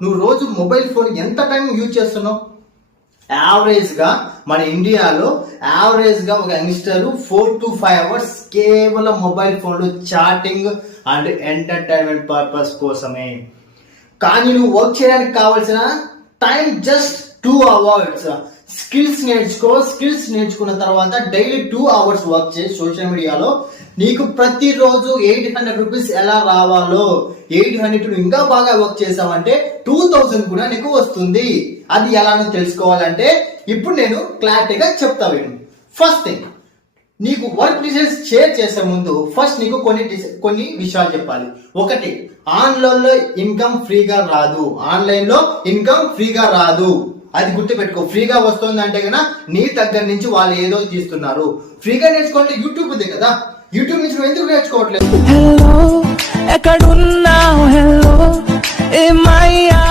నువ్వు రోజు mobile phone ఎంత టైం యూజ్ చేస్తున్నావు? యావరేజ్ గా మన ఇండియాలో యావరేజ్ గా ఒక యంగ్స్టర్ 4 to 5 hours కేవలం మొబైల్ ఫోన్ లో చాటింగ్ అండ్ ఎంటర్టైన్మెంట్ పర్పస్ కోసమే. కానీ నువ్వు వర్క్ చేయడానికి కావాల్సిన టైం జస్ట్ 2 hours. స్కిల్స్ నేర్చుకో. స్కిల్స్ నేర్చుకున్న తర్వాత డైలీ 2 hours వర్క్ చేయి సోషల్ మీడియాలో. నీకు ప్రతిరోజు 800 రూపీస్ ఎలా రావాలో, 800 ఇంకా బాగా వర్క్ చేసావంటే 2000 కూడా నీకు వస్తుంది. అది ఎలానో తెలుసుకోవాలంటే ఇప్పుడు నేను క్లారిటీగా చెప్తా విను. ఫస్ట్ థింగ్, నీకు వర్క్ డీటెయిల్స్ షేర్ చేసే ముందు ఫస్ట్ నీకు కొన్ని విషయాలు చెప్పాలి. ఒకటి, ఆన్లైన్లో ఇన్కమ్ ఫ్రీగా రాదు. ఆన్లైన్లో ఇన్కమ్ ఫ్రీగా రాదు, అది గుర్తుపెట్టుకో. ఫ్రీగా వస్తుంది అంటే కన్నా నీ దగ్గర నుంచి వాళ్ళు ఏదో తీస్తున్నారు. ఫ్రీగా నేర్చుకోవాలంటే యూట్యూబ్ ఉంది కదా, యూట్యూబ్ నుంచి నువ్వు ఎందుకు నేర్చుకోవట్లేదు? హలో ఎక్కడున్నావు? హలో ఏమయ్యా